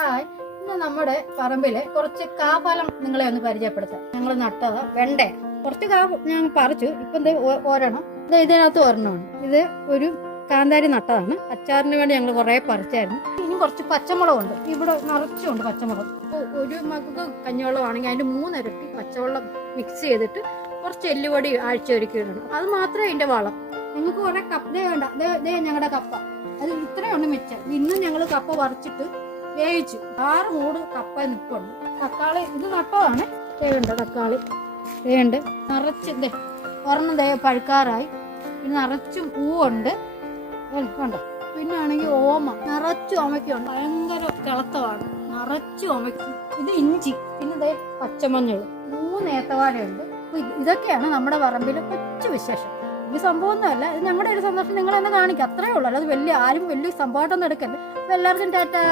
Hi, ഇന്ന് നമ്മുടെ പറമ്പില് കുറച്ച് കാഫലം നിങ്ങളെ ഒന്ന് പരിചയപ്പെടുത്താം. ഞങ്ങൾ നട്ടത് വെണ്ട. കുറച്ച് ഞാൻ പറിച്ചു. ഇപ്പം ഒരെണ്ണം ഇതിനകത്ത് ഒരെണ്ണമാണ്. ഇത് ഒരു കാന്താരി നട്ടതാണ്. അച്ചാറിന് വേണ്ടി ഞങ്ങൾ കുറെ പറിച്ചായിരുന്നു. ഇനി കുറച്ച് പച്ചമുളകുണ്ട്. ഇവിടെ നിറച്ചുണ്ട് പച്ചമുളക്. ഒരു മകൾക്ക് കഞ്ഞിവെള്ളമാണെങ്കിൽ അതിന്റെ 3 ഇരട്ടി പച്ചവെള്ളം മിക്സ് ചെയ്തിട്ട് കുറച്ച് എല്ലുപൊടി ആഴ്ച ഒരുക്കി ഇടണം. അത് മാത്രമേ ഇതിന്റെ വളം. നിങ്ങൾക്ക് കുറെ കപ്പ വേണ്ട. ഞങ്ങളുടെ കപ്പ അത് ഇത്രയുണ്ട് മിച്ചം. ഇന്നും ഞങ്ങൾ കപ്പ പറിച്ചിട്ട് വേവിച്ചു. 6 മൂട് കപ്പ നിൽപ്പുണ്ട്. തക്കാളി ഇത് നട്ടതാണ്. വേണ്ട തക്കാളി വേണ്ട നിറച്ച് ഒരെണ്ണം പഴുക്കാറായി. പിന്നെ നിറച്ചും പൂവുണ്ട്. കണ്ടോ? പിന്നെ ആണെങ്കിൽ ഓമ നിറച്ചും ഓമയ്ക്കുണ്ട്. ഭയങ്കര തിളത്തമാണ്. നിറച്ചും ഓമയ്ക്കും. ഇത് ഇഞ്ചി. പിന്നെ പച്ചമഞ്ഞൾ. 3 ഏത്തവാഴയുണ്ട്. ഇതൊക്കെയാണ് നമ്മുടെ പറമ്പിലെ കൊച്ചു വിശേഷം. ഈ സംഭവമൊന്നുമല്ല, ഇത് ഞങ്ങളുടെ ഒരു സന്തോഷം നിങ്ങളെന്നെ കാണിക്കുക. അത്രേ ഉള്ളൂ. അല്ലാതെ ആരും വലിയ സംഭവമായിട്ടൊന്നും എടുക്കല്ലേ. എല്ലാവർക്കും ടാറ്റാ.